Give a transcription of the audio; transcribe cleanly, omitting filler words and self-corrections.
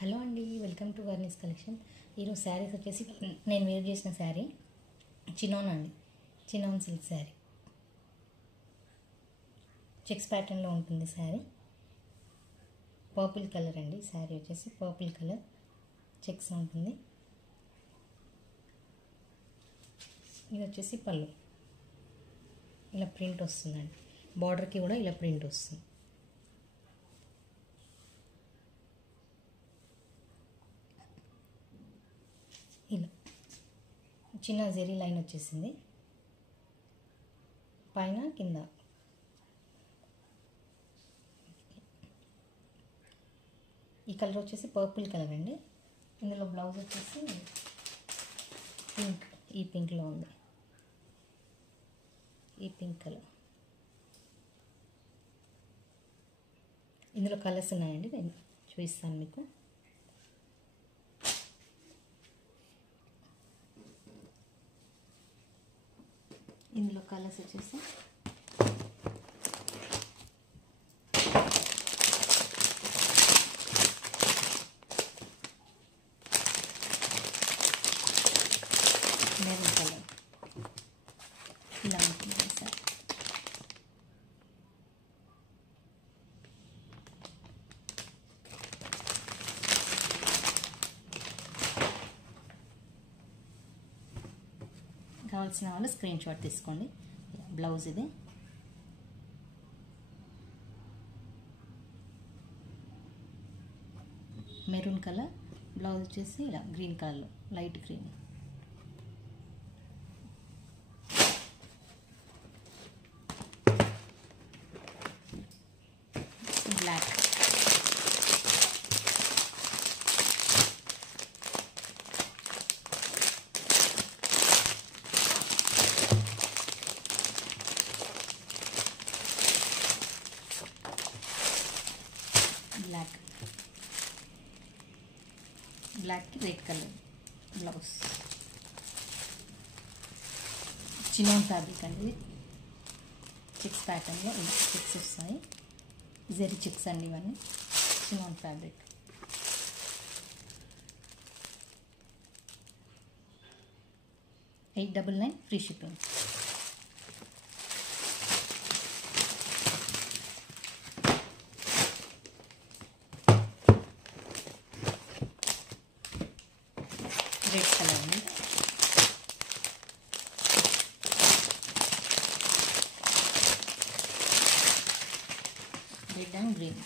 Hello అండి, welcome to వర్ణీస్ collection. ఈరోజు శారీస్ వచ్చేసి నేను వేర్ చేసిన శారీ చినోన్ అండి. చినోన్ సిల్క్ శారీ చెక్స్ ప్యాటర్న్లో ఉంటుంది. శారీ పర్పుల్ కలర్ అండి. శారీ వచ్చేసి పర్పుల్ కలర్ చెక్స్ ఉంటుంది. ఇది వచ్చేసి పళ్ళు, ఇలా ప్రింట్ వస్తుందండి. బార్డర్కి కూడా ఇలా ప్రింట్ వస్తుంది. ఇలా చిన్న జెరీ లైన్ వచ్చేసింది పైన కింద. ఈ కలర్ వచ్చేసి పర్పుల్ కలర్ అండి. ఇందులో బ్లౌజ్ వచ్చేసి పింక్, ఈ పింక్లో ఉంది. ఈ పింక్ కలర్. ఇందులో కలర్స్ ఉన్నాయండి, నేను చూపిస్తాను మీకు. ఇందులో కలర్స్ వచ్చేసి మెరూన్ కలర్, ఇలా ఉంటుంది సార్. కావాల్సిన వాళ్ళు స్క్రీన్ షాట్ తీసుకోండి. బ్లౌజ్ ఇది. మెరూన్ కలర్, బ్లౌజ్ వచ్చేసి ఇలా గ్రీన్ కలర్లో, లైట్ గ్రీన్. బ్లాక్, బ్లాక్కి red colour blouse. Chinon fabric అండి. చెక్స్ ప్యాటర్న్లో ఇలా చెక్స్ వస్తాయి. జెరీ చెక్స్ అండి ఇవన్నీ. Chinon fabric. $899 free shipping. Red colour అండి. Red and green.